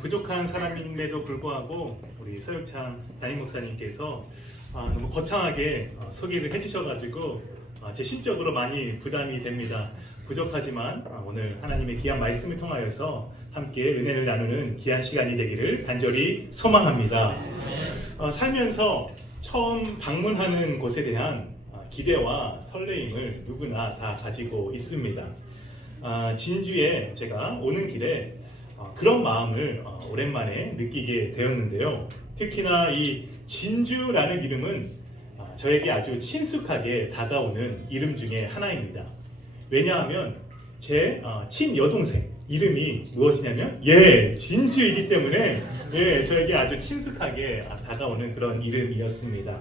부족한 사람임에도 불구하고 우리 서육창 담임 목사님께서 너무 거창하게 소개를 해주셔가지고 제 심적으로 많이 부담이 됩니다. 부족하지만 오늘 하나님의 귀한 말씀을 통하여서 함께 은혜를 나누는 귀한 시간이 되기를 간절히 소망합니다. 살면서 처음 방문하는 곳에 대한 기대와 설레임을 누구나 다 가지고 있습니다. 진주에 제가 오는 길에 그런 마음을 오랜만에 느끼게 되었는데요. 특히나 이 진주라는 이름은 저에게 아주 친숙하게 다가오는 이름 중에 하나입니다. 왜냐하면 제 친여동생 이름이 무엇이냐면 진주이기 때문에 저에게 아주 친숙하게 다가오는 그런 이름이었습니다.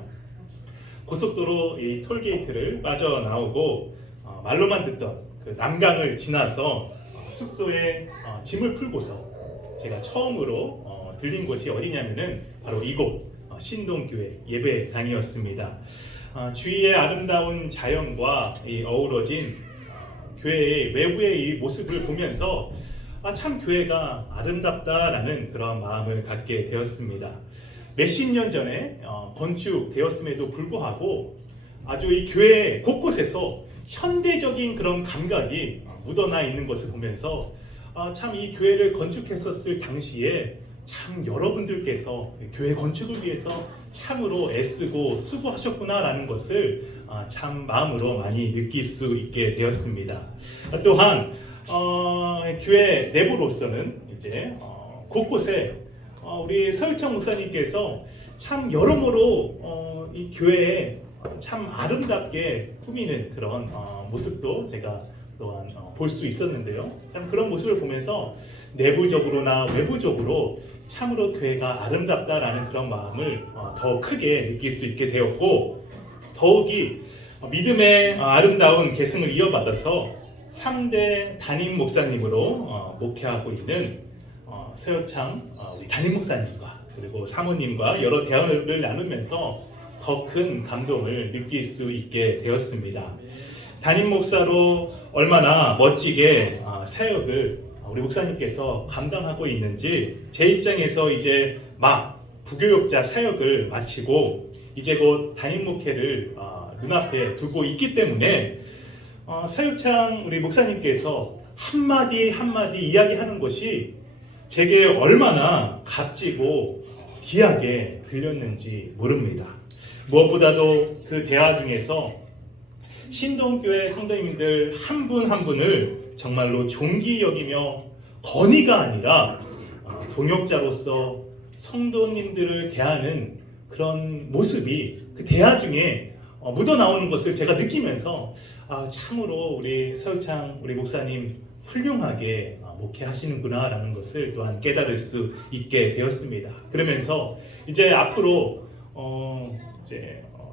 고속도로 이 톨게이트를 빠져나오고 말로만 듣던 그 남강을 지나서 숙소에 짐을 풀고서 제가 처음으로 들린 곳이 어디냐면은 바로 이곳 신동교회 예배당이었습니다. 주위의 아름다운 자연과 어우러진 교회의 외부의 이 모습을 보면서 참 교회가 아름답다라는 그런 마음을 갖게 되었습니다. 몇십 년 전에 건축되었음에도 불구하고 아주 이 교회 곳곳에서 현대적인 그런 감각이 묻어나 있는 것을 보면서 참 이 교회를 건축했었을 당시에 참 여러분들께서 교회 건축을 위해서 참으로 애쓰고 수고하셨구나라는 것을 참 마음으로 많이 느낄 수 있게 되었습니다. 또한 교회 내부로서는 이제 곳곳에 우리 서유창 목사님께서 참 여러모로 이 교회에 참 아름답게 꾸미는 그런 모습도 제가 또한 볼 수 있었는데요. 참 그런 모습을 보면서 내부적으로나 외부적으로 참으로 교회가 아름답다라는 그런 마음을 더 크게 느낄 수 있게 되었고, 더욱이 믿음의 아름다운 계승을 이어받아서 3대 담임 목사님으로 목회하고 있는 서유창 우리 담임 목사님과 그리고 사모님과 여러 대화를 나누면서 더 큰 감동을 느낄 수 있게 되었습니다. 담임 목사로 얼마나 멋지게 사역을 우리 목사님께서 감당하고 있는지 제 입장에서 이제 막 부교육자 사역을 마치고 이제 곧 담임 목회를 눈앞에 두고 있기 때문에 서유창 우리 목사님께서 한마디 한마디 이야기하는 것이 제게 얼마나 값지고 귀하게 들렸는지 모릅니다. 무엇보다도 그 대화 중에서 신동교회 성도님들 한 분 한 분을 정말로 존귀 여기며 건의가 아니라 동역자로서 성도님들을 대하는 그런 모습이 그 대화 중에 묻어나오는 것을 제가 느끼면서 참으로 우리 서유창 우리 목사님 훌륭하게 목회하시는구나 라는 것을 또한 깨달을 수 있게 되었습니다. 그러면서 이제 앞으로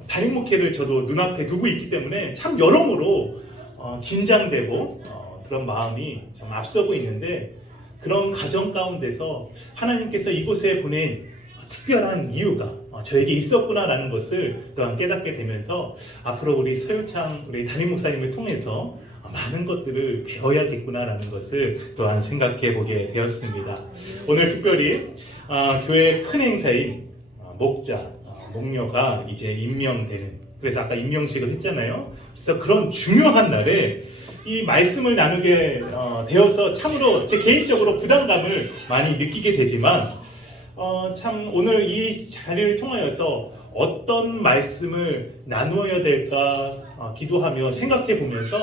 담임 목회를 저도 눈앞에 두고 있기 때문에 참 여러모로 긴장되고 그런 마음이 좀 앞서고 있는데, 그런 가정 가운데서 하나님께서 이곳에 보낸 특별한 이유가 저에게 있었구나라는 것을 또한 깨닫게 되면서 앞으로 우리 서유창 우리 담임 목사님을 통해서 많은 것들을 배워야겠구나라는 것을 또한 생각해 보게 되었습니다. 오늘 특별히 교회 큰 행사인 목녀가 이제 임명되는, 그래서 아까 임명식을 했잖아요. 그래서 그런 중요한 날에 이 말씀을 나누게 되어서 참으로 제 개인적으로 부담감을 많이 느끼게 되지만 참 오늘 이 자리를 통하여서 어떤 말씀을 나누어야 될까 기도하며 생각해 보면서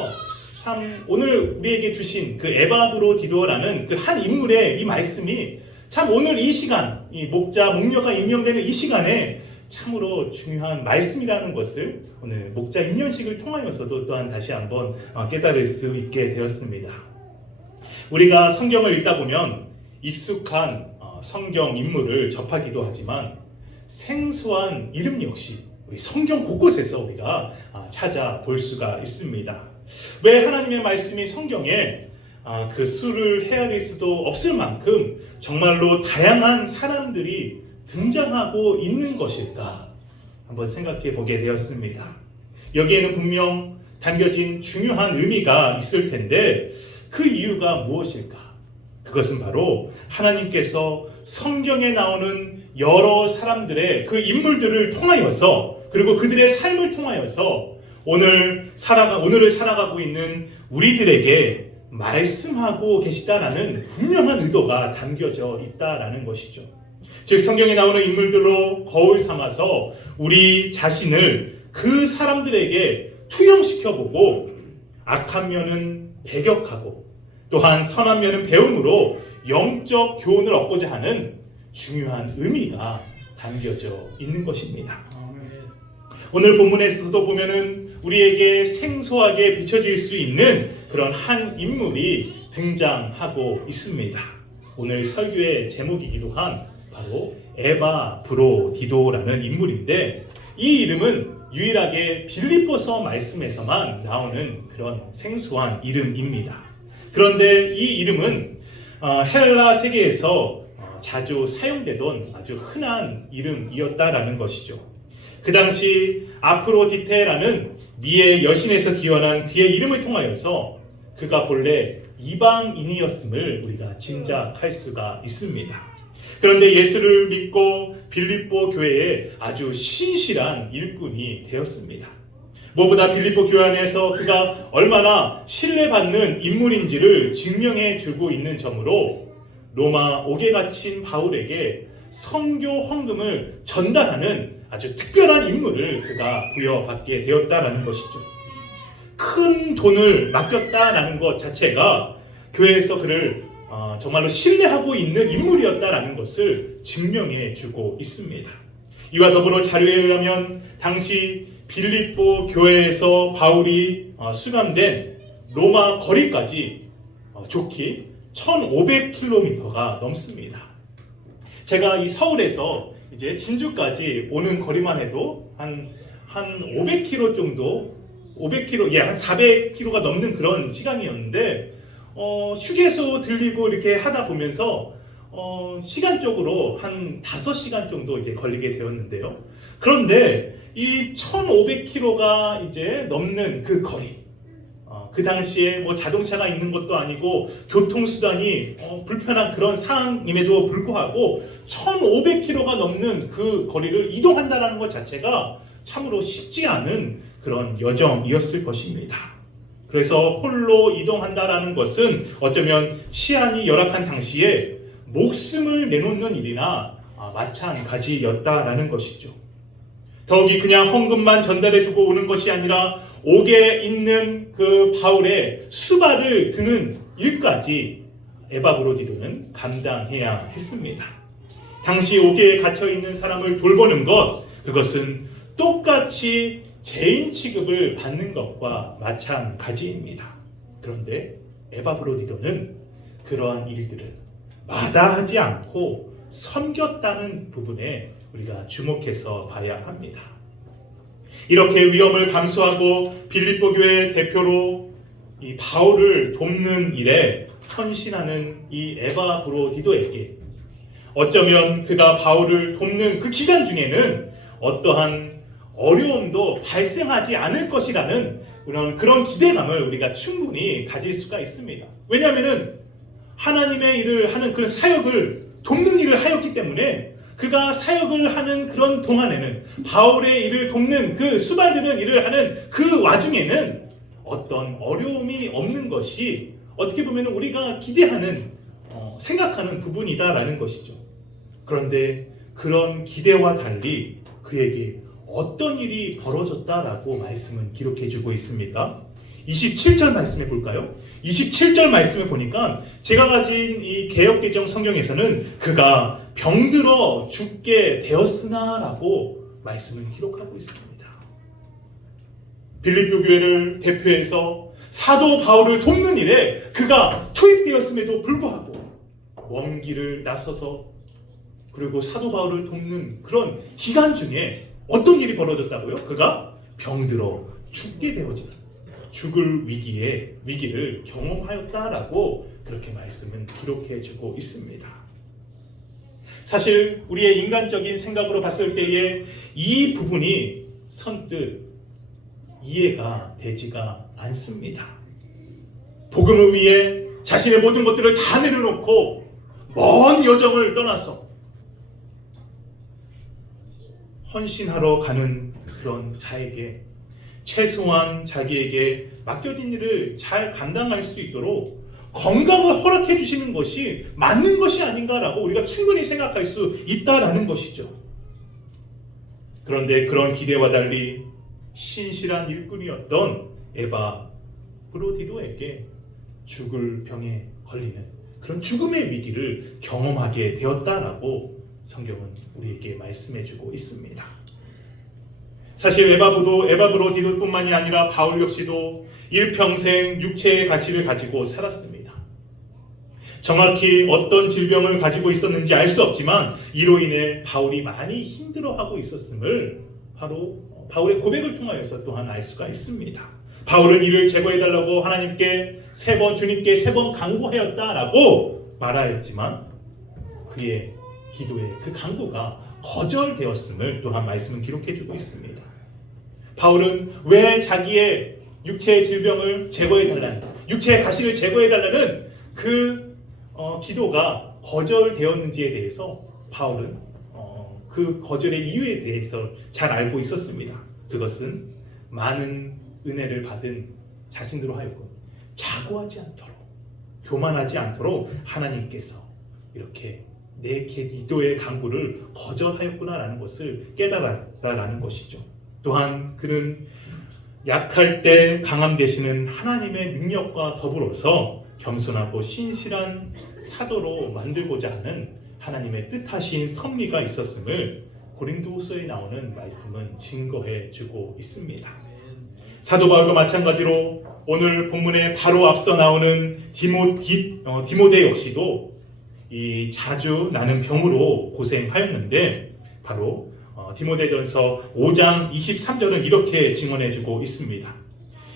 참 오늘 우리에게 주신 그 에바브로 디도라는 그 한 인물의 이 말씀이 참 오늘 이 시간, 이 목녀가 임명되는 이 시간에 참으로 중요한 말씀이라는 것을 오늘 목자 임명식을 통하여서도 또한 다시 한번 깨달을 수 있게 되었습니다. 우리가 성경을 읽다 보면 익숙한 성경 인물을 접하기도 하지만 생소한 이름 역시 우리 성경 곳곳에서 우리가 찾아볼 수가 있습니다. 왜 하나님의 말씀이 성경에 그 수를 헤아릴 수도 없을 만큼 정말로 다양한 사람들이 등장하고 있는 것일까 한번 생각해 보게 되었습니다. 여기에는 분명 담겨진 중요한 의미가 있을 텐데 그 이유가 무엇일까? 그것은 바로 하나님께서 성경에 나오는 여러 사람들의 그 인물들을 통하여서, 그리고 그들의 삶을 통하여서 오늘을 살아가고 있는 우리들에게 말씀하고 계시다라는 분명한 의도가 담겨져 있다라는 것이죠. 즉 성경에 나오는 인물들로 거울 삼아서 우리 자신을 그 사람들에게 투영시켜보고 악한 면은 배격하고 또한 선한 면은 배움으로 영적 교훈을 얻고자 하는 중요한 의미가 담겨져 있는 것입니다. 오늘 본문에서도 보면은 우리에게 생소하게 비춰질 수 있는 그런 한 인물이 등장하고 있습니다. 오늘 설교의 제목이기도 한 바로 에바브로디도라는 인물인데, 이 이름은 유일하게 빌립보서 말씀에서만 나오는 그런 생소한 이름입니다. 그런데 이 이름은 헬라 세계에서 자주 사용되던 아주 흔한 이름이었다라는 것이죠. 그 당시 아프로디테라는 미의 여신에서 기원한 그의 이름을 통하여서 그가 본래 이방인이었음을 우리가 짐작할 수가 있습니다. 그런데 예수를 믿고 빌립보 교회에 아주 신실한 일꾼이 되었습니다. 무엇보다 빌립보 교회 안에서 그가 얼마나 신뢰받는 인물인지를 증명해 주고 있는 점으로 로마 옥에 갇힌 바울에게 선교 헌금을 전달하는 아주 특별한 인물을 그가 부여받게 되었다라는 것이죠. 큰 돈을 맡겼다라는 것 자체가 교회에서 그를 정말로 신뢰하고 있는 인물이었다라는 것을 증명해 주고 있습니다. 이와 더불어 자료에 의하면 당시 빌립보 교회에서 바울이 수감된 로마 거리까지 좋기 1500km가 넘습니다. 제가 이 서울에서 이제 진주까지 오는 거리만 해도 한 500km 정도, 500km, 한 400km가 넘는 그런 시간이었는데, 휴게소 들리고 이렇게 하다 보면서 시간적으로 한 5시간 정도 이제 걸리게 되었는데요. 그런데 이 1500km가 이제 넘는 그 거리, 그 당시에 뭐 자동차가 있는 것도 아니고 교통수단이 불편한 그런 상황임에도 불구하고 1500km가 넘는 그 거리를 이동한다는 것 자체가 참으로 쉽지 않은 그런 여정이었을 것입니다. 그래서 홀로 이동한다라는 것은 어쩌면 치안이 열악한 당시에 목숨을 내놓는 일이나 마찬가지였다라는 것이죠. 더욱이 그냥 헌금만 전달해주고 오는 것이 아니라 옥에 있는 그 바울의 수발을 드는 일까지 에바브로디도는 감당해야 했습니다. 당시 옥에 갇혀있는 사람을 돌보는 것, 그것은 똑같이 죄인 취급을 받는 것과 마찬가지입니다. 그런데 에바브로디도는 그러한 일들을 마다하지 않고 섬겼다는 부분에 우리가 주목해서 봐야 합니다. 이렇게 위험을 감수하고 빌립보 교회 대표로 이 바울을 돕는 일에 헌신하는 이 에바브로디도에게 어쩌면 그가 바울을 돕는 그 기간 중에는 어떠한 어려움도 발생하지 않을 것이라는 그런 기대감을 우리가 충분히 가질 수가 있습니다. 왜냐하면 하나님의 일을 하는 그런 사역을 돕는 일을 하였기 때문에 그가 사역을 하는 그런 동안에는 바울의 일을 돕는 그 수발드는 일을 하는 그 와중에는 어떤 어려움이 없는 것이 어떻게 보면 우리가 기대하는 생각하는 부분이다라는 것이죠. 그런데 그런 기대와 달리 그에게 어떤 일이 벌어졌다라고 말씀은 기록해주고 있습니까? 27절 말씀해 볼까요? 27절 말씀을 보니까 제가 가진 이 개역개정 성경에서는 그가 병들어 죽게 되었으나 라고 말씀을 기록하고 있습니다. 빌립보 교회를 대표해서 사도 바울을 돕는 일에 그가 투입되었음에도 불구하고 먼 길을 나서서 그리고 사도 바울을 돕는 그런 기간 중에 어떤 일이 벌어졌다고요? 그가 병들어 죽게 되어진 죽을 위기를 경험하였다라고 그렇게 말씀은 기록해주고 있습니다. 사실 우리의 인간적인 생각으로 봤을 때에 이 부분이 선뜻 이해가 되지가 않습니다. 복음을 위해 자신의 모든 것들을 다 내려놓고 먼 여정을 떠나서 헌신하러 가는 그런 자에게 최소한 자기에게 맡겨진 일을 잘 감당할 수 있도록 건강을 허락해 주시는 것이 맞는 것이 아닌가라고 우리가 충분히 생각할 수 있다라는 것이죠. 그런데 그런 기대와 달리 신실한 일꾼이었던 에바 브로디도에게 죽을 병에 걸리는 그런 죽음의 위기를 경험하게 되었다라고 성경은 우리에게 말씀해주고 있습니다. 사실 에바 브로디도뿐만이 아니라 바울 역시도 일평생 육체의 가시를 가지고 살았습니다. 정확히 어떤 질병을 가지고 있었는지 알 수 없지만 이로 인해 바울이 많이 힘들어하고 있었음을 바로 바울의 고백을 통하여서 또한 알 수가 있습니다. 바울은 이를 제거해달라고 하나님께 주님께 3번 간구하였다라고 말하였지만 그의 기도의 그 간구가 거절되었음을 또한 말씀은 기록해주고 있습니다. 바울은 왜 자기의 육체의 질병을 제거해달라는, 육체의 가시를 제거해달라는 그 기도가 거절되었는지에 대해서 바울은 그 거절의 이유에 대해서 잘 알고 있었습니다. 그것은 많은 은혜를 받은 자신으로 하여금 자고하지 않도록, 교만하지 않도록 하나님께서 이렇게 내 기도의 간구를 거절하였구나라는 것을 깨달았다라는 것이죠. 또한 그는 약할 때 강함 되시는 하나님의 능력과 더불어서 겸손하고 신실한 사도로 만들고자 하는 하나님의 뜻하신 섭리가 있었음을 고린도후서에 나오는 말씀은 증거해 주고 있습니다. 사도 바울과 마찬가지로 오늘 본문에 바로 앞서 나오는 디모데 역시도 이 자주 나는 병으로 고생하였는데 바로 디모데전서 5장 23절은 이렇게 증언해 주고 있습니다.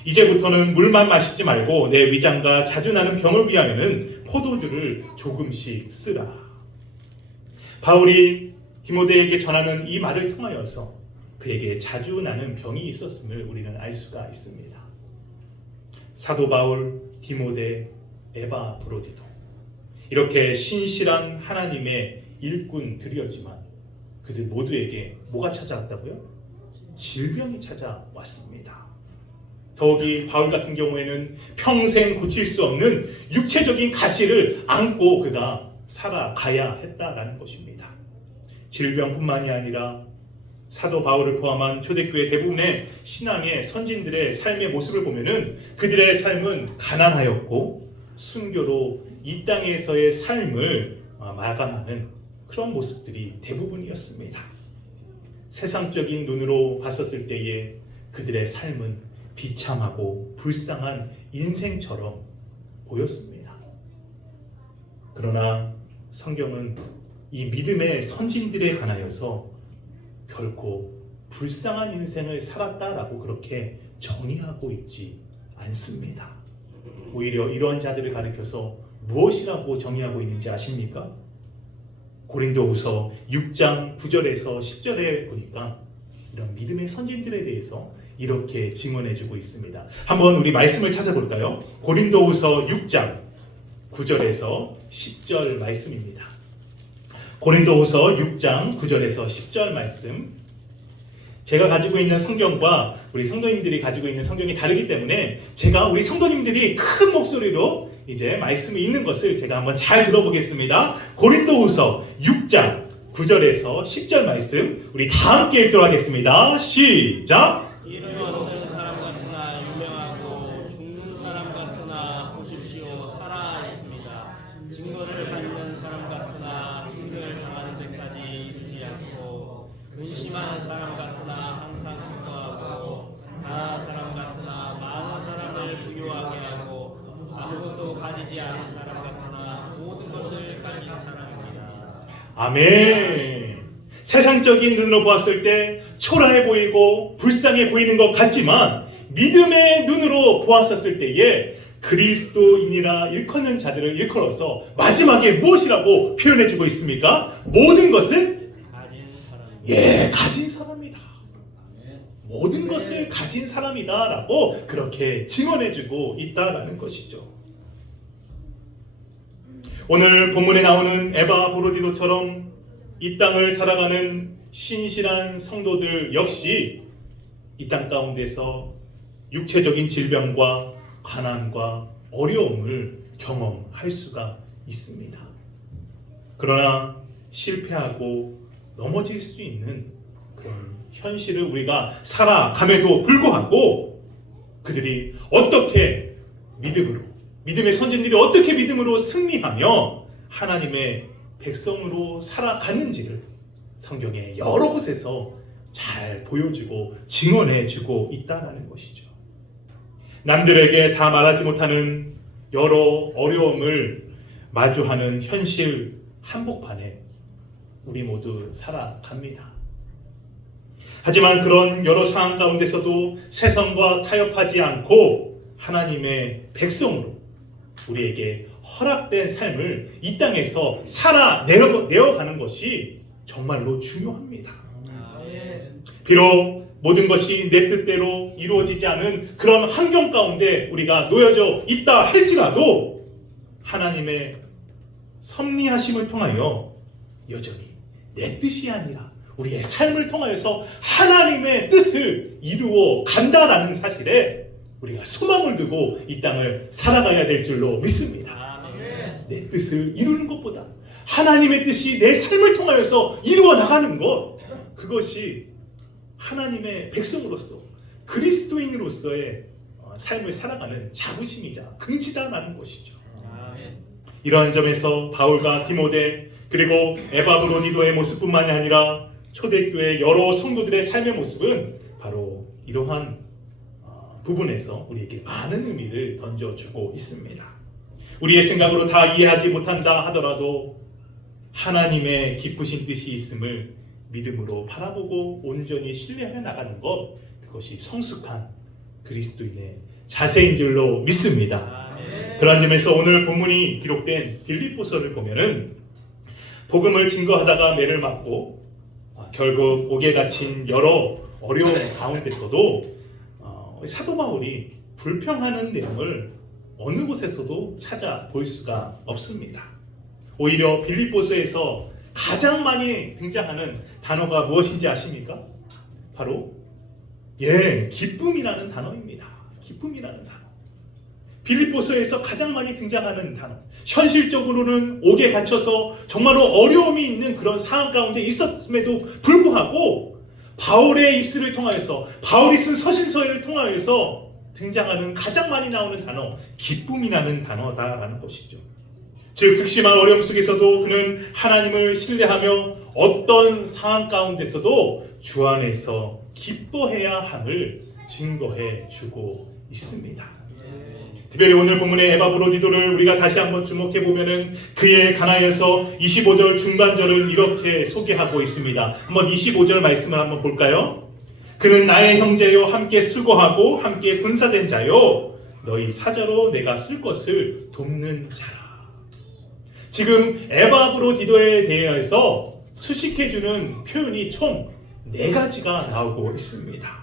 이제부터는 물만 마시지 말고 내 위장과 자주 나는 병을 위하여는 포도주를 조금씩 쓰라. 바울이 디모데에게 전하는 이 말을 통하여서 그에게 자주 나는 병이 있었음을 우리는 알 수가 있습니다. 사도 바울, 디모데, 에바 브로디도 이렇게 신실한 하나님의 일꾼들이었지만 그들 모두에게 뭐가 찾아왔다고요? 질병이 찾아왔습니다. 더욱이 바울 같은 경우에는 평생 고칠 수 없는 육체적인 가시를 안고 그가 살아가야 했다라는 것입니다. 질병뿐만이 아니라 사도 바울을 포함한 초대교회 대부분의 신앙의 선진들의 삶의 모습을 보면은 그들의 삶은 가난하였고 순교로 이 땅에서의 삶을 마감하는 그런 모습들이 대부분이었습니다. 세상적인 눈으로 봤었을 때에 그들의 삶은 비참하고 불쌍한 인생처럼 보였습니다. 그러나 성경은 이 믿음의 선진들에 관하여서 결코 불쌍한 인생을 살았다라고 그렇게 정의하고 있지 않습니다. 오히려 이러한 자들을 가리켜서 무엇이라고 정의하고 있는지 아십니까? 고린도후서 6장 9절에서 10절에 보니까 이런 믿음의 선진들에 대해서 이렇게 증언해주고 있습니다. 한번 우리 말씀을 찾아볼까요? 고린도후서 6장 9절에서 10절 말씀입니다. 고린도후서 6장 9절에서 10절 말씀. 제가 가지고 있는 성경과 우리 성도님들이 가지고 있는 성경이 다르기 때문에 제가 우리 성도님들이 큰 목소리로 이제 말씀이 있는 것을 제가 한번 잘 들어보겠습니다. 고린도후서 6장 9절에서 10절 말씀 우리 다 함께 읽도록 하겠습니다. 시작! 이름 없는 사람 같으나 유명하고 죽는 사람 같으나 보십시오 살아 있습니다. 증거를 받는 사람 같으나 훈계를 당하는 데까지 이르지 않고 근심하는 사람 같으나 항상 기도하고 가난한 사람 같으나 많은 사람을 부유하게 하고 아무것도 가지지 않은 사람 같으나 모든 것을 가진 사람입니다. 아멘. 세상적인 눈으로 보았을 때 초라해 보이고 불쌍해 보이는 것 같지만 믿음의 눈으로 보았었을 때에 그리스도인이라 일컫는 자들을 일컬어서 마지막에 무엇이라고 표현해주고 있습니까? 모든 것을 가진 사람이다. 모든 것을 가진 사람이다 라고 그렇게 증언해주고 있다라는 것이죠. 오늘 본문에 나오는 에바 브로디도처럼 이 땅을 살아가는 신실한 성도들 역시 이 땅 가운데서 육체적인 질병과 가난과 어려움을 경험할 수가 있습니다. 그러나 실패하고 넘어질 수 있는 그런 현실을 우리가 살아감에도 불구하고 그들이 어떻게 믿음의 선진들이 어떻게 믿음으로 승리하며 하나님의 백성으로 살아갔는지를 성경의 여러 곳에서 잘 보여주고 증언해주고 있다는 것이죠. 남들에게 다 말하지 못하는 여러 어려움을 마주하는 현실 한복판에 우리 모두 살아갑니다. 하지만 그런 여러 상황 가운데서도 세상과 타협하지 않고 하나님의 백성으로 우리에게 허락된 삶을 이 땅에서 살아내어가는 것이 정말로 중요합니다. 비록 모든 것이 내 뜻대로 이루어지지 않은 그런 환경 가운데 우리가 놓여져 있다 할지라도 하나님의 섭리하심을 통하여 여전히 내 뜻이 아니라 우리의 삶을 통하여서 하나님의 뜻을 이루어 간다라는 사실에 우리가 소망을 두고 이 땅을 살아가야 될 줄로 믿습니다. 내 뜻을 이루는 것보다 하나님의 뜻이 내 삶을 통하여서 이루어 나가는 것, 그것이 하나님의 백성으로서 그리스도인으로서의 삶을 살아가는 자부심이자 긍지다라는 것이죠. 이러한 점에서 바울과 디모데 그리고 에바 브로디도의 모습뿐만이 아니라 초대교회 여러 성도들의 삶의 모습은 바로 이러한 부분에서 우리에게 많은 의미를 던져주고 있습니다. 우리의 생각으로 다 이해하지 못한다 하더라도 하나님의 기쁘신 뜻이 있음을 믿음으로 바라보고 온전히 신뢰해 나가는 것, 그것이 성숙한 그리스도인의 자세인 줄로 믿습니다. 그러한 점에서 오늘 본문이 기록된 빌립보서를 보면은 복음을 증거하다가 매를 맞고 결국 옥에 갇힌 여러 어려움 가운데서도 사도 바울이 불평하는 내용을 어느 곳에서도 찾아볼 수가 없습니다. 오히려 빌립보서에서 가장 많이 등장하는 단어가 무엇인지 아십니까? 바로 기쁨이라는 단어입니다. 기쁨이라는 단어. 빌립보서에서 가장 많이 등장하는 단어. 현실적으로는 옥에 갇혀서 정말로 어려움이 있는 그런 상황 가운데 있었음에도 불구하고 바울의 입술을 통하여서 바울이 쓴 서신서를 통하여서 등장하는 가장 많이 나오는 단어, 기쁨이라는 단어다라는 것이죠. 즉 극심한 어려움 속에서도 그는 하나님을 신뢰하며 어떤 상황 가운데서도 주 안에서 기뻐해야 함을 증거해 주고 있습니다. 특별히 오늘 본문의 에바 브로디도를 우리가 다시 한번 주목해 보면은 그의 가나에서 25절 중반절을 이렇게 소개하고 있습니다. 한번 25절 말씀을 한번 볼까요? 그는 나의 형제요 함께 수고하고 함께 군사된 자요 너희 사자로 내가 쓸 것을 돕는 자라. 지금 에바 브로디도에 대해서 수식해주는 표현이 총 4가지가 나오고 있습니다.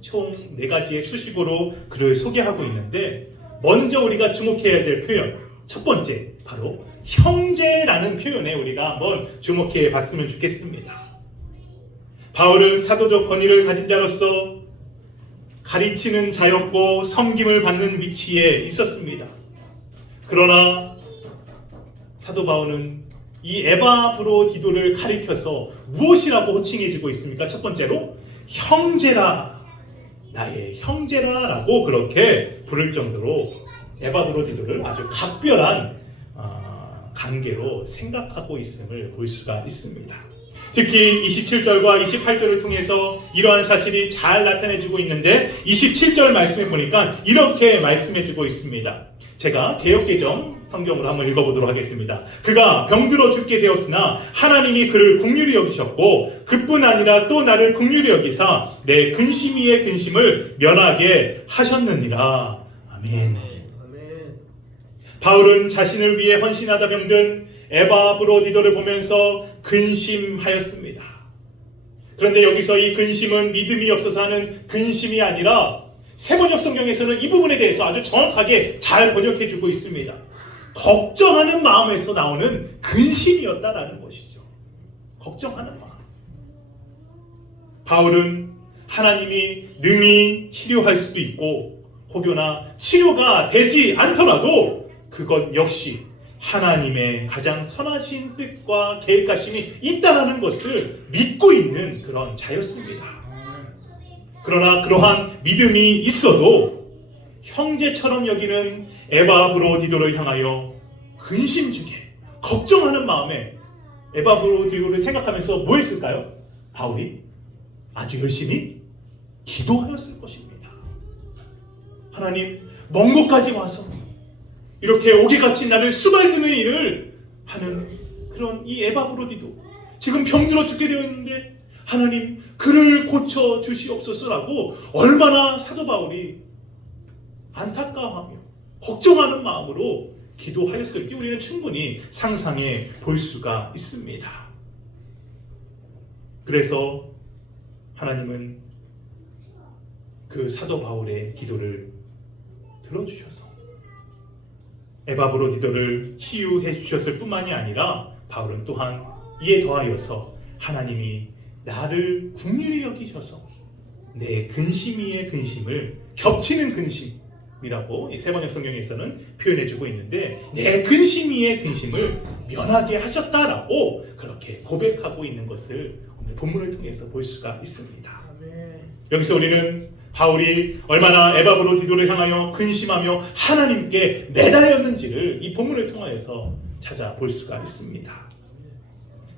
총 4가지의 수식어로 그를 소개하고 있는데 먼저 우리가 주목해야 될 표현, 첫 번째 바로 형제라는 표현에 우리가 한번 주목해 봤으면 좋겠습니다. 바울은 사도적 권위를 가진 자로서 가르치는 자였고 섬김을 받는 위치에 있었습니다. 그러나 사도 바울은 이 에바 브로디도를 가리켜서 무엇이라고 호칭해주고 있습니까? 첫 번째로 형제라, 나의 형제라라고 그렇게 부를 정도로 에바 브로디도를 아주 각별한 관계로 생각하고 있음을 볼 수가 있습니다. 특히 27절과 28절을 통해서 이러한 사실이 잘 나타내주고 있는데 27절 말씀에 보니까 이렇게 말씀해주고 있습니다. 제가 개역개정 성경으로 한번 읽어보도록 하겠습니다. 그가 병들어 죽게 되었으나 하나님이 그를 긍휼히 여기셨고 그뿐 아니라 또 나를 긍휼히 여기사 내 근심 위의 근심을 면하게 하셨느니라. 아멘. 바울은 자신을 위해 헌신하다 병든 에바 브로디도를 보면서 근심하였습니다. 그런데 여기서 이 근심은 믿음이 없어서 하는 근심이 아니라 세번역 성경에서는 이 부분에 대해서 아주 정확하게 잘 번역해주고 있습니다. 걱정하는 마음에서 나오는 근심이었다라는 것이죠. 걱정하는 마음. 바울은 하나님이 능히 치료할 수도 있고 혹여나 치료가 되지 않더라도 그것 역시 하나님의 가장 선하신 뜻과 계획하심이 있다는 것을 믿고 있는 그런 자였습니다. 그러나 그러한 믿음이 있어도 형제처럼 여기는 에바브로디도를 향하여 근심 중에 걱정하는 마음에 에바브로디도를 생각하면서 뭐 했을까요? 바울이 아주 열심히 기도하였을 것입니다. 하나님, 먼 곳까지 와서 이렇게 오개같이 나를 수발드는 일을 하는 그런 이 에바브로디도 지금 병들어 죽게 되어 있는데 하나님 그를 고쳐 주시옵소서라고 얼마나 사도 바울이 안타까워하며 걱정하는 마음으로 기도하였을지 우리는 충분히 상상해 볼 수가 있습니다. 그래서 하나님은 그 사도 바울의 기도를 들어주셔서 에바브로디도를 치유해 주셨을 뿐만이 아니라 바울은 또한 이에 더하여서 하나님이 나를 긍휼히 여기셔서 내 근심 위의 근심을 겹치는 근심이라고 이 세번역 성경에서는 표현해주고 있는데 내 근심 위의 근심을 면하게 하셨다라고 그렇게 고백하고 있는 것을 오늘 본문을 통해서 볼 수가 있습니다. 여기서 우리는 바울이 얼마나 에바브로디도를 향하여 근심하며 하나님께 매달렸는지를 이 본문을 통하여서 찾아볼 수가 있습니다.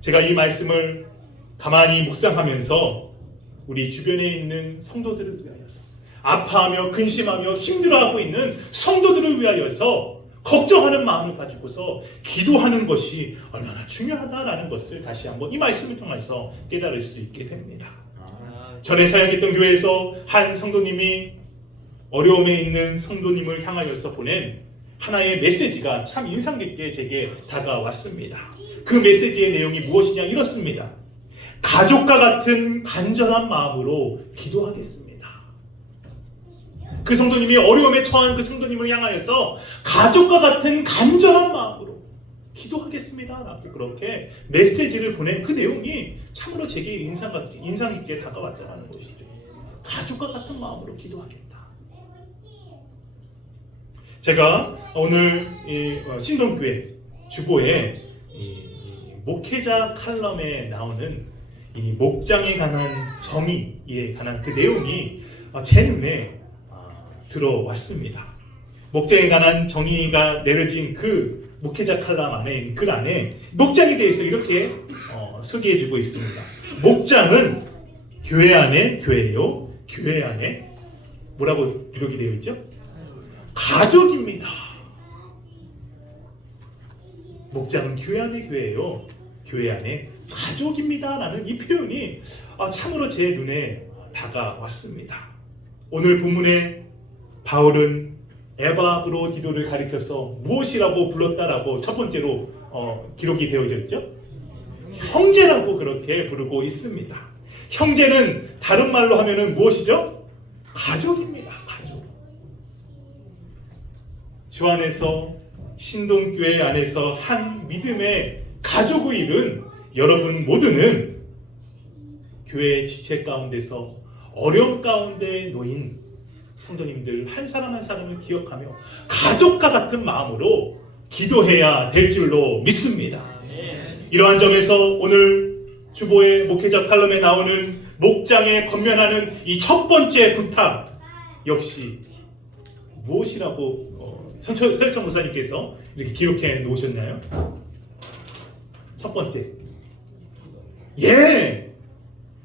제가 이 말씀을 가만히 묵상하면서 우리 주변에 있는 성도들을 위하여서 아파하며 근심하며 힘들어하고 있는 성도들을 위하여서 걱정하는 마음을 가지고서 기도하는 것이 얼마나 중요하다라는 것을 다시 한번 이 말씀을 통해서 깨달을 수 있게 됩니다. 전에 사역했던 교회에서 한 성도님이 어려움에 있는 성도님을 향하여서 보낸 하나의 메시지가 참 인상 깊게 제게 다가왔습니다. 그 메시지의 내용이 무엇이냐 이렇습니다. 가족과 같은 간절한 마음으로 기도하겠습니다. 그 성도님이 어려움에 처한 그 성도님을 향하여서 가족과 같은 간절한 마음으로 기도하겠습니다 라고 그렇게 메시지를 보낸 그 내용이 참으로 제게 인상 깊게 다가왔다는 것이죠. 가족과 같은 마음으로 기도하겠다. 제가 오늘 신동교회 주보에 목회자 칼럼에 나오는 이 목장에 관한 정의에 관한 그 내용이 제 눈에 들어왔습니다. 목장에 관한 정의가 내려진 그 목회자 칼럼 안에 있는 글 안에 목장에 대해서 이렇게 소개해주고 있습니다. 목장은 교회 안에 교회요, 교회 안에 뭐라고 기록이 되어 있죠? 가족입니다. 목장은 교회 안에 교회요, 교회 안에 가족입니다 라는 이 표현이 참으로 제 눈에 다가왔습니다. 오늘 본문에 바울은 에바브로디도를 가리켜서 무엇이라고 불렀다라고 첫 번째로 기록이 되어져 있죠? 형제라고 그렇게 부르고 있습니다. 형제는 다른 말로 하면은 무엇이죠? 가족입니다. 가족. 주 안에서 신동교회 안에서 한 믿음의 가족의 일은 여러분 모두는 교회의 지체 가운데서 어려움 가운데 놓인 성도님들 한 사람 한 사람을 기억하며 가족과 같은 마음으로 기도해야 될 줄로 믿습니다. 이러한 점에서 오늘 주보의 목회자 칼럼에 나오는 목장에 건면하는 이 첫 번째 부탁 역시 무엇이라고 서혜청 목사님께서 이렇게 기록해 놓으셨나요? 첫 번째,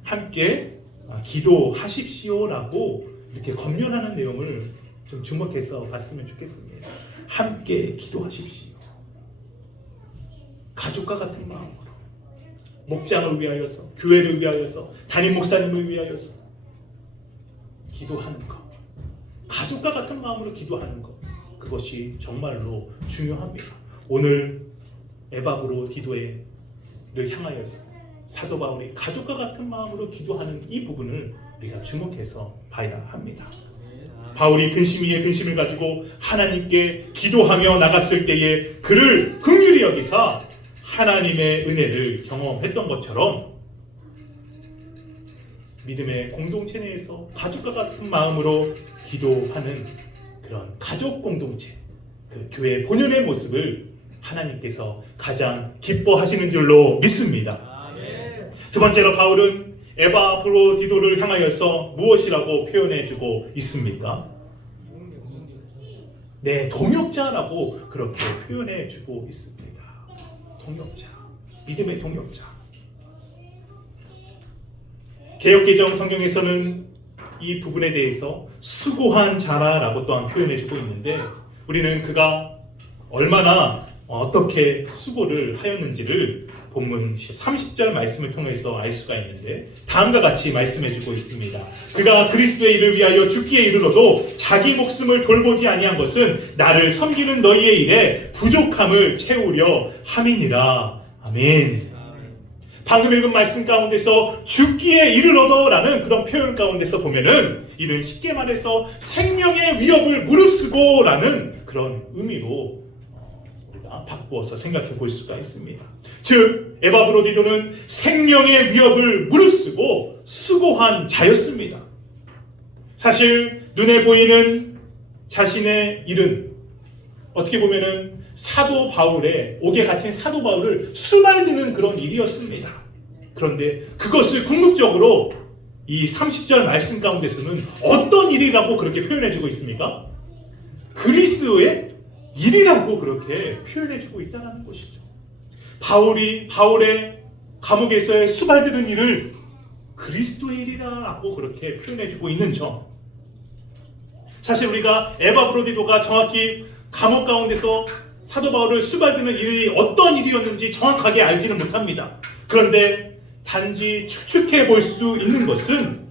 함께 기도하십시오라고 이렇게 건면하는 내용을 좀 주목해서 봤으면 좋겠습니다. 함께 기도하십시오. 가족과 같은 마음으로 목장을 위하여서, 교회를 위하여서, 담임 목사님을 위하여서 기도하는 것, 가족과 같은 마음으로 기도하는 것, 그것이 정말로 중요합니다. 오늘 에바브로디도를 향하여서 사도 바울이 가족과 같은 마음으로 기도하는 이 부분을 우리가 주목해서 봐야 합니다. 바울이 근심 위에 근심을 가지고 하나님께 기도하며 나갔을 때에 그를 긍휼히 여기사 하나님의 은혜를 경험했던 것처럼 믿음의 공동체 내에서 가족과 같은 마음으로 기도하는 그런 가족 공동체, 그 교회 본연의 모습을 하나님께서 가장 기뻐하시는 줄로 믿습니다. 두 번째로 바울은 에바브로디도를 향하여서 무엇이라고 표현해주고 있습니까? 네, 동역자라고 그렇게 표현해주고 있습니다. 동역자, 믿음의 동역자. 개역개정 성경에서는 이 부분에 대해서 수고한 자라라고 또한 표현해주고 있는데 우리는 그가 얼마나 어떻게 수고를 하였는지를 본문 30절 말씀을 통해서 알 수가 있는데 다음과 같이 말씀해주고 있습니다. 그가 그리스도의 일을 위하여 죽기에 이르러도 자기 목숨을 돌보지 아니한 것은 나를 섬기는 너희의 일에 부족함을 채우려 함이니라. 아멘. 방금 읽은 말씀 가운데서 죽기에 이르러도라는 그런 표현 가운데서 보면은 이는 쉽게 말해서 생명의 위협을 무릅쓰고라는 그런 의미로 우리가 바꾸어서 생각해 볼 수가 있습니다. 즉 에바브로디도는 생명의 위협을 무릅쓰고 수고한 자였습니다. 사실 눈에 보이는 자신의 일은 어떻게 보면은 사도 바울의 옥에 갇힌 사도 바울을 수말드는 그런 일이었습니다. 그런데 그것을 궁극적으로 이 30절 말씀 가운데서는 어떤 일이라고 그렇게 표현해주고 있습니까? 그리스도의 일이라고 그렇게 표현해주고 있다는 것이죠. 바울의 감옥에서의 수발드는 일을 그리스도의 일이라고 그렇게 표현해주고 있는 점. 사실 우리가 에바브로디도가 정확히 감옥 가운데서 사도 바울을 수발드는 일이 어떤 일이었는지 정확하게 알지는 못합니다. 그런데 단지 추측해 볼 수 있는 것은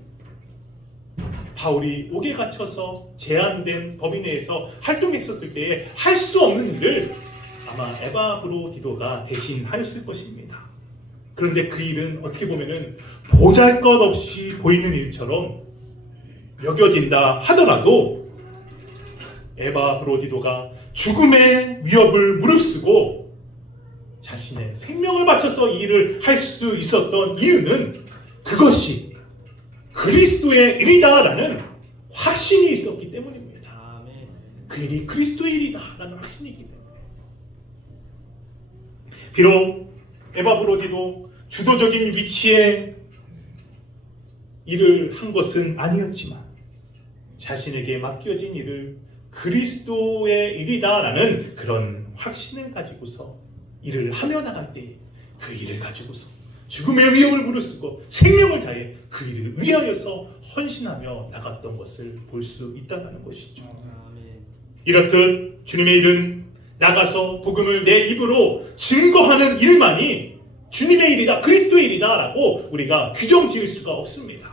바울이 옥에 갇혀서 제한된 범위 내에서 활동했었을 때에 할 수 없는 일을 아마 에바브로디도가 대신 하였을 것입니다. 그런데 그 일은 어떻게 보면은 보잘것없이 보이는 일처럼 여겨진다 하더라도 에바브로디도가 죽음의 위협을 무릅쓰고 자신의 생명을 바쳐서 이 일을 할 수 있었던 이유는 그것이 그리스도의 일이다라는 확신이 있었기 때문입니다. 그 일이 그리스도의 일이다라는 확신이 있기 때문에 비록 에바브로디도 주도적인 위치에 일을 한 것은 아니었지만 자신에게 맡겨진 일을 그리스도의 일이다라는 그런 확신을 가지고서 일을 하며 나갈 때 그 일을 가지고서 죽음의 위협을 무릅쓰고 생명을 다해 그 일을 위하여서 헌신하며 나갔던 것을 볼 수 있다는 것이죠. 이렇듯 주님의 일은 나가서 복음을 내 입으로 증거하는 일만이 주님의 일이다, 그리스도의 일이다 라고 우리가 규정 지을 수가 없습니다.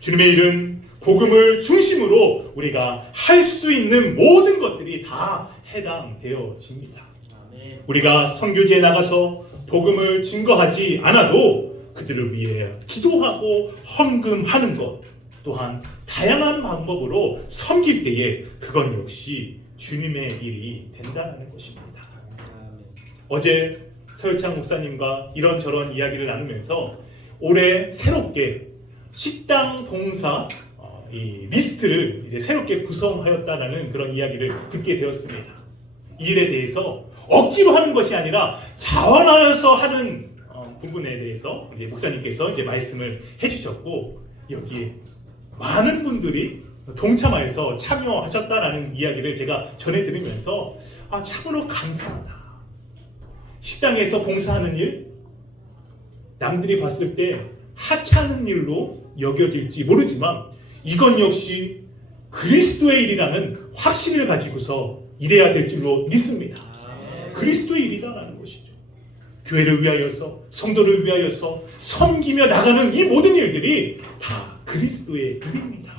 주님의 일은 복음을 중심으로 우리가 할 수 있는 모든 것들이 다 해당되어집니다. 우리가 선교지에 나가서 복음을 증거하지 않아도 그들을 위해 기도하고 헌금하는 것 또한 다양한 방법으로 섬길 때에 그건 역시 주님의 일이 된다는 것입니다. 어제 서유창 목사님과 이런저런 이야기를 나누면서 올해 새롭게 식당 봉사 이 리스트를 이제 새롭게 구성하였다라는 그런 이야기를 듣게 되었습니다. 이 일에 대해서 억지로 하는 것이 아니라 자원하여서 하는 부분에 대해서 이제 목사님께서 이제 말씀을 해주셨고 여기에 많은 분들이 동참하여서 참여하셨다라는 이야기를 제가 전해드리면서 참으로 감사하다. 식당에서 봉사하는 일, 남들이 봤을 때 하찮은 일로 여겨질지 모르지만 이건 역시 그리스도의 일이라는 확신을 가지고서 일해야 될 줄로 믿습니다. 그리스도의 일이다라는 것이죠. 교회를 위하여서 성도를 위하여서 섬기며 나가는 이 모든 일들이 다 그리스도의 일입니다.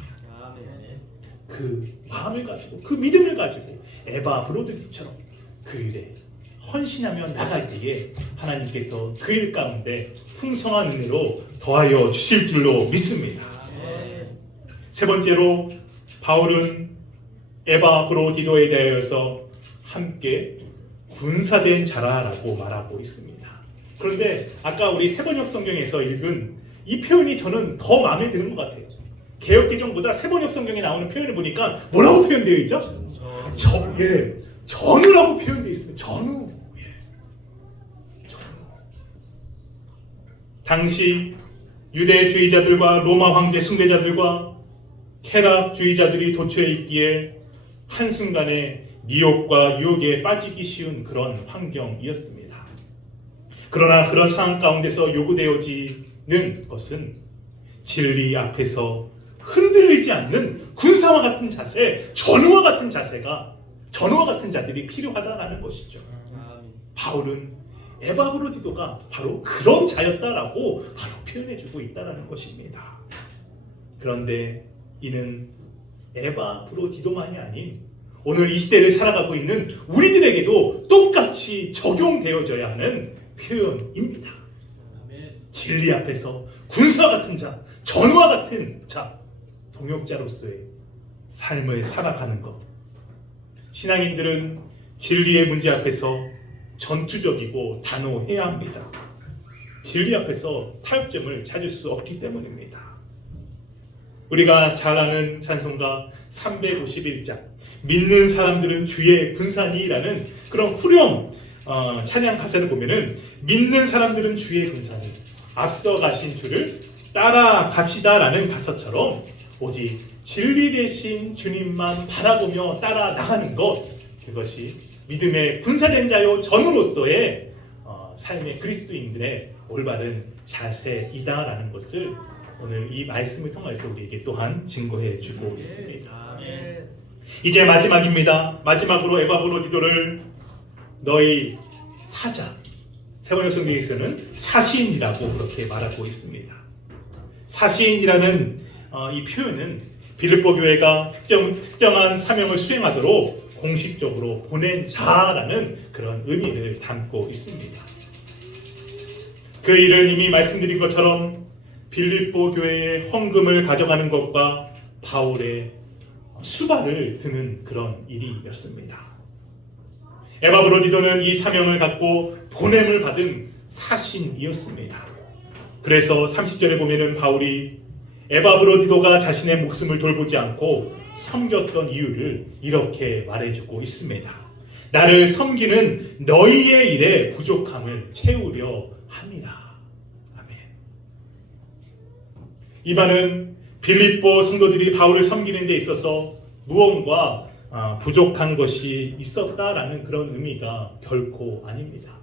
그 마음을 가지고 그 믿음을 가지고 에바브로디도처럼 그 일에 헌신하며 나갈 때에 하나님께서 그 일 가운데 풍성한 은혜로 더하여 주실 줄로 믿습니다. 세 번째로 바울은 에바브로디도에 대하여서 함께 군사된 자라라고 말하고 있습니다. 그런데 아까 우리 세번역 성경에서 읽은 이 표현이 저는 더 마음에 드는 것 같아요. 개역개정보다 세번역 성경에 나오는 표현을 보니까 뭐라고 표현되어 있죠? 전우라고 표현되어 있습니다. 전우. 전우. 당시 유대주의자들과 로마 황제 숭배자들과 쾌락주의자들이 도처에 있기에 한순간에 미혹과 유혹에 빠지기 쉬운 그런 환경이었습니다. 그러나 그런 상황 가운데서 요구되어지는 것은 진리 앞에서 흔들리지 않는 군사와 같은 자세, 전우와 같은 자세가, 전우와 같은 자들이 필요하다라는 것이죠. 바울은 에바브로디도가 바로 그런 자였다라고 바로 표현해주고 있다라는 것입니다. 그런데 이는 에바브로디도만이 아닌 오늘 이 시대를 살아가고 있는 우리들에게도 똑같이 적용되어져야 하는 표현입니다. 진리 앞에서 군사 같은 자, 전우와 같은 자, 동역자로서의 삶을 살아가는 것. 신앙인들은 진리의 문제 앞에서 전투적이고 단호해야 합니다. 진리 앞에서 타협점을 찾을 수 없기 때문입니다. 우리가 잘 아는 찬송가 351장 믿는 사람들은 주의 군사니라는 그런 후렴 찬양 가사를 보면은 믿는 사람들은 주의 군사니 앞서 가신 주를 따라갑시다라는 가사처럼 오직 진리 대신 주님만 바라보며 따라 나가는 것, 그것이 믿음의 군사된 자요 전우로서의 삶의 그리스도인들의 올바른 자세이다라는 것을 오늘 이 말씀을 통해서 우리에게 또한 증거해 주고 있습니다. 이제 마지막입니다. 마지막으로 에바브로디도를 너희 사자, 세번역 성경에서는 사시인이라고 그렇게 말하고 있습니다. 사시인이라는 이 표현은 빌립보 교회가 특정한 사명을 수행하도록 공식적으로 보낸 자라는 그런 의미를 담고 있습니다. 그 일은 이미 말씀드린 것처럼 빌립보 교회의 헌금을 가져가는 것과 바울의 수발을 드는 그런 일이었습니다. 에바브로디도는 이 사명을 갖고 보냄을 받은 사신이었습니다. 그래서 30절에 보면은 바울이 에바브로디도가 자신의 목숨을 돌보지 않고 섬겼던 이유를 이렇게 말해주고 있습니다. 나를 섬기는 너희의 일에 부족함을 채우려 함이라. 이 말은 빌립보 성도들이 바울을 섬기는 데 있어서 무언가 부족한 것이 있었다라는 그런 의미가 결코 아닙니다.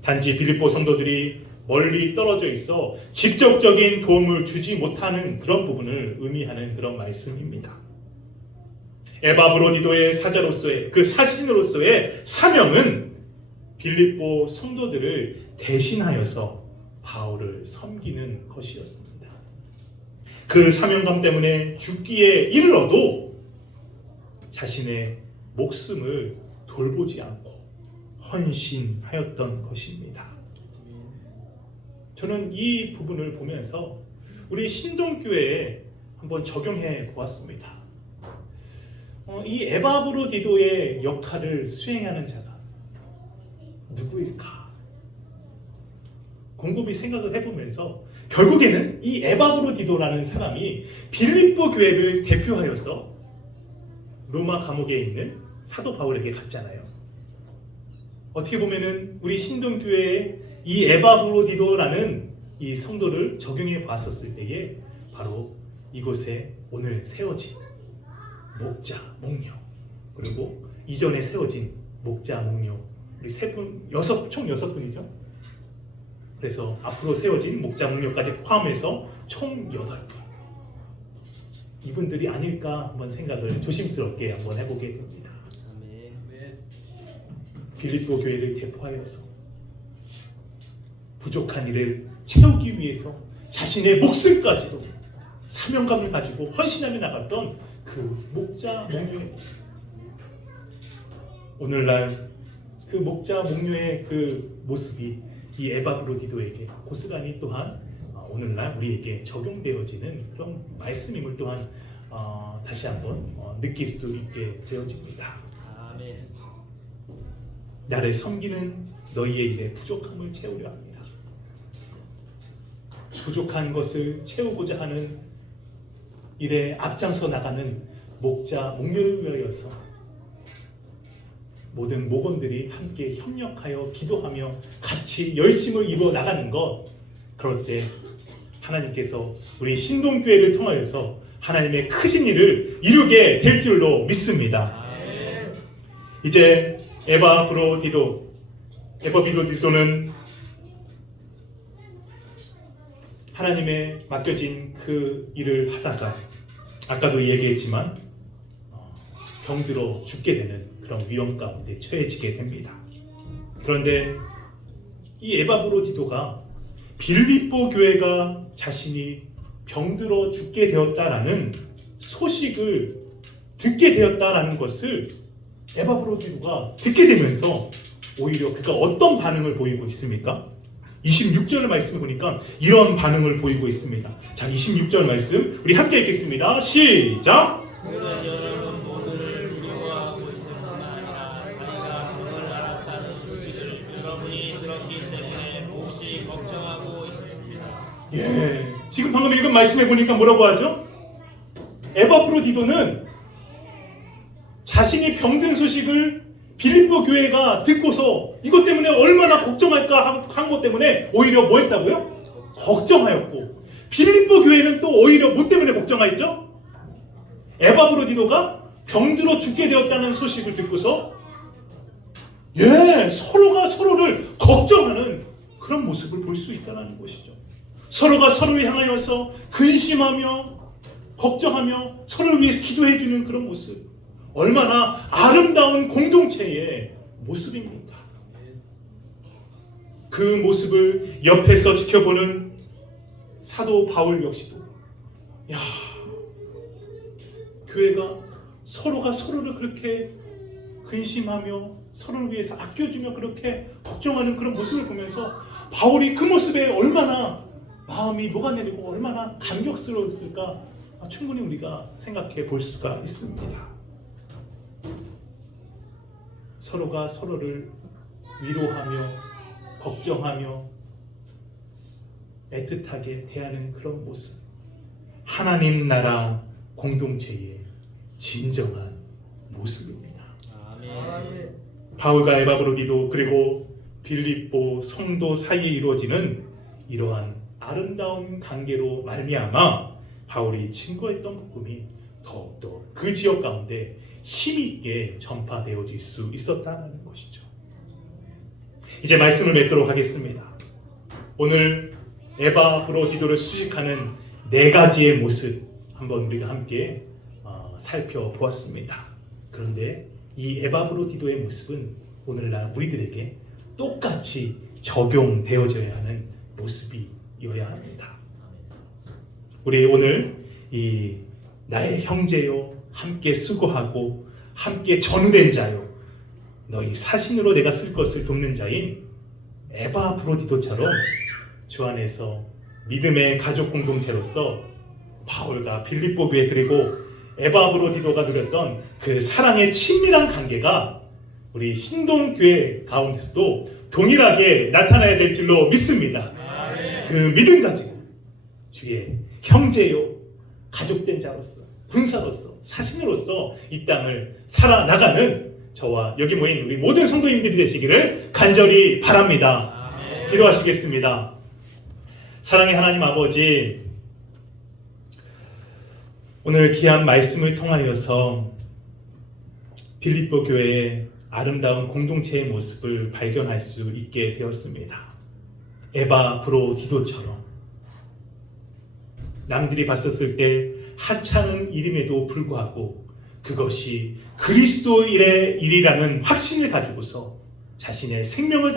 단지 빌립보 성도들이 멀리 떨어져 있어 직접적인 도움을 주지 못하는 그런 부분을 의미하는 그런 말씀입니다. 에바브로디도의 사자로서의 그 사신으로서의 사명은 빌립보 성도들을 대신하여서 바울을 섬기는 것이었습니다. 그 사명감 때문에 죽기에 이르러도 자신의 목숨을 돌보지 않고 헌신하였던 것입니다. 저는 이 부분을 보면서 우리 신동교회에 한번 적용해 보았습니다. 이 에바브로디도의 역할을 수행하는 자가 누구일까? 곰곰이 생각을 해보면서 결국에는 이 에바브로디도라는 사람이 빌립보 교회를 대표하여서 로마 감옥에 있는 사도 바울에게 갔잖아요. 어떻게 보면은 우리 신동교회의 이 에바브로디도라는 이 성도를 적용해 봤었을 때에 바로 이곳에 오늘 세워진 목자, 목녀, 그리고 이전에 세워진 목자, 목녀, 우리 총 6분이죠. 그래서 앞으로 세워진 목자, 목녀까지 포함해서 총 8분. 이분들이 아닐까 한번 생각을 조심스럽게 한번 해보게 됩니다. 빌립보 교회를 대표하여서 부족한 일을 채우기 위해서 자신의 목숨까지도 사명감을 가지고 헌신하며 나갔던 그 목자, 목녀의 모습. 오늘날 그 목자, 목녀의 그 모습이 이 에바브로디도에게 고스란히 또한 오늘날 우리에게 적용되어지는 그런 말씀임을 또한 다시 한번 느낄 수 있게 되어집니다. 아멘. 나를 섬기는 너희의 일에 부족함을 채우려 합니다. 부족한 것을 채우고자 하는 일에 앞장서 나가는 목자를 위하여서 모든 목원들이 함께 협력하여 기도하며 같이 열심을 이루어 나가는 것, 그럴 때 하나님께서 우리 신동교회를 통하여서 하나님의 크신 일을 이루게 될 줄로 믿습니다. 이제 에바브로디도는 하나님의 맡겨진 그 일을 하다가 아까도 얘기했지만 병들어 죽게 되는 그런 위험 가운데 처해지게 됩니다. 그런데 이 에바브로디도가 빌립보 교회가 자신이 병들어 죽게 되었다라는 소식을 듣게 되었다라는 것을 에바브로디도가 듣게 되면서 오히려 그가 어떤 반응을 보이고 있습니까? 26절 말씀을 보니까 이런 반응을 보이고 있습니다. 자, 26절 말씀 우리 함께 읽겠습니다. 시작! 그는 여러분 오늘을 두려워하고 있을 뿐 아니라 자기가 병을 앓았다는 소식을 여러분이 들었기 때문에 몹시 걱정하고 있습니다. 예, 지금 방금 읽은 말씀에 보니까 뭐라고 하죠? 에바브로디도는 자신이 병든 소식을 빌립보 교회가 듣고서 이것 때문에 얼마나 걱정할까 한 것 때문에 오히려 뭐 했다고요? 걱정하였고, 빌립보 교회는 또 오히려 뭐 때문에 걱정하였죠? 에바브로디도가 병들어 죽게 되었다는 소식을 듣고서 서로가 서로를 걱정하는 그런 모습을 볼 수 있다는 것이죠. 서로가 서로를 향하여서 근심하며 걱정하며 서로를 위해서 기도해주는 그런 모습, 얼마나 아름다운 공동체의 모습입니까? 그 모습을 옆에서 지켜보는 사도 바울 역시도 교회가 서로가 서로를 그렇게 근심하며 서로를 위해서 아껴주며 그렇게 걱정하는 그런 모습을 보면서 바울이 그 모습에 얼마나 마음이 녹아내리고 얼마나 감격스러웠을까 충분히 우리가 생각해 볼 수가 있습니다. 서로가 서로를 위로하며 걱정하며 애틋하게 대하는 그런 모습, 하나님 나라 공동체의 진정한 모습입니다. 아멘. 바울과 에바브로디도 그리고 빌립보 성도 사이에 이루어지는 이러한 아름다운 관계로 말미암아 바울이 증거했던 복음이 더욱더 그 지역 가운데 힘있게 전파되어질 수 있었다는 것이죠. 이제 말씀을 맺도록 하겠습니다. 오늘 에바브로디도를 수식하는 네 가지의 모습 한번 우리가 함께 살펴보았습니다. 그런데 이 에바브로디도의 모습은 오늘날 우리들에게 똑같이 적용되어져야 하는 모습이어야 합니다. 우리 오늘 이 나의 형제요 함께 수고하고 함께 전우된 자요 너희 사신으로 내가 쓸 것을 돕는 자인 에바브로디도처럼 주 안에서 믿음의 가족 공동체로서 바울과 빌립보 교회 그리고 에바브로디도가 누렸던 그 사랑의 친밀한 관계가 우리 신동교회 가운데서도 동일하게 나타나야 될 줄로 믿습니다. 그 믿음 가지고 주의 형제요 가족된 자로서 군사로서 사신으로서 이 땅을 살아나가는 저와 여기 모인 우리 모든 성도님들이 되시기를 간절히 바랍니다. 기도하시겠습니다. 사랑의 하나님 아버지, 오늘 귀한 말씀을 통하여서 빌립보 교회의 아름다운 공동체의 모습을 발견할 수 있게 되었습니다. 에바브로디도처럼 남들이 봤었을 때 하찮은 일임에도 불구하고 그것이 그리스도의 일이라는 확신을 가지고서 자신의 생명을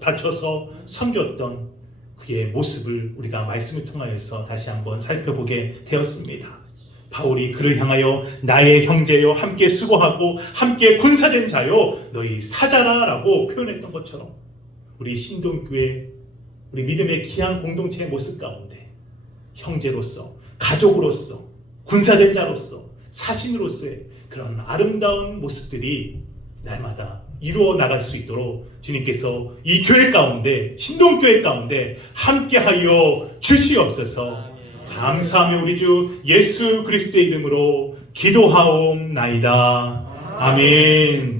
바쳐서 섬겼던 그의 모습을 우리가 말씀을 통하여서 다시 한번 살펴보게 되었습니다. 바울이 그를 향하여 나의 형제여 함께 수고하고 함께 군사된 자요 너희 사자라라고 표현했던 것처럼 우리 신동교회 우리 믿음의 귀한 공동체의 모습 가운데 형제로서 가족으로서 군사된 자로서 사신으로서의 그런 아름다운 모습들이 날마다 이루어 나갈 수 있도록 주님께서 이 교회 가운데, 신동교회 가운데 함께하여 주시옵소서. 감사하며 우리 주 예수 그리스도의 이름으로 기도하옵나이다. 아멘.